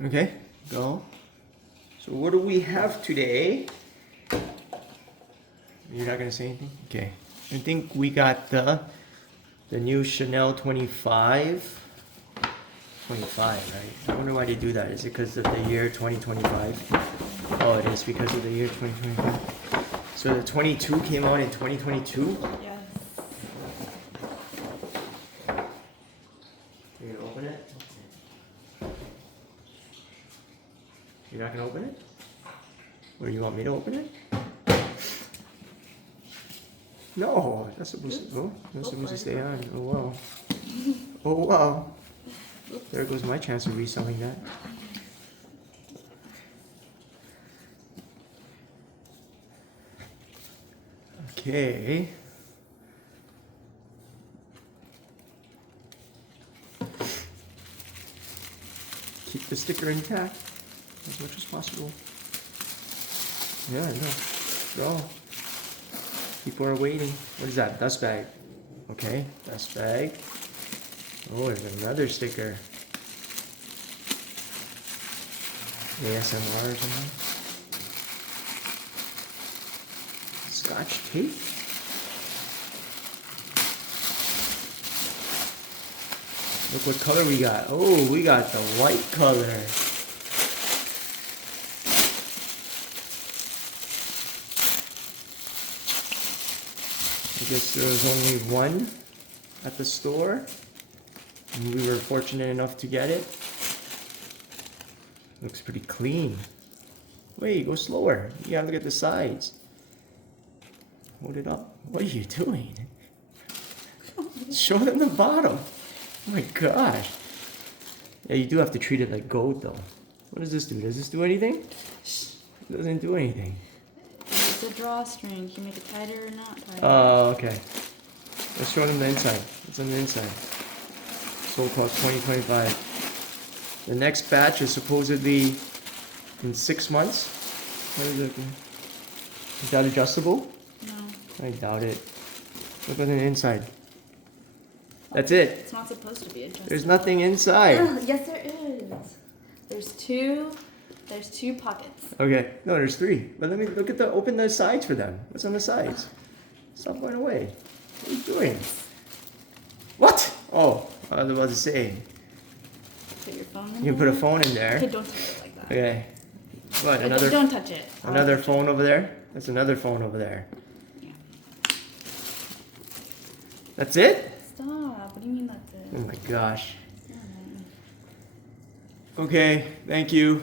Okay, go. So what do we have today? You're not gonna say anything? Okay. I think we got the new Chanel 25. 25, right? I wonder why they do that. Is it because of the year 2025? Oh, it is because of the year 2025. So the 22 came out in 2022? Yes. You're gonna open it? You're not gonna open it? Or you want me to open it? No, that's supposed to go. That's supposed to stay on. Oh wow. Oh wow. There goes my chance of reselling that. Okay. Keep the sticker intact as much as possible. Yeah, I know. Draw. People are waiting. What is that? Dust bag. Okay, dust bag. Oh, there's another sticker. ASMR or something. Scotch tape. Look what color we got. Oh, we got the white color. I guess there was only one at the store, and we were fortunate enough to get it. Looks pretty clean. Wait, go slower. You gotta look at the sides. Hold it up. What are you doing? Show them the bottom. Oh my gosh. Yeah, you do have to treat it like gold though. What does this do? Does this do anything? It doesn't do anything. It's a drawstring. You can make it tighter or not tighter. Oh, okay. Let's show them the inside. What's on the inside? So-called 2025. The next batch is supposedly in 6 months. What is it? Is that adjustable? No. I doubt it. Look on the inside. That's it. It's not supposed to be adjustable. There's nothing inside. Yes, there is. There's two pockets. Okay. No, there's 3. But let me look at open the sides for them. What's on the sides? Stop going away. What are you doing? What? Oh, I was about to say. Put your phone in You can put a phone in there. Okay, don't touch it like that. Okay. What? Okay, Another? don't touch it. Another phone over there? That's another phone over there. Yeah. That's it? Stop. What do you mean that's it? Oh my gosh. Alright. Okay, thank you.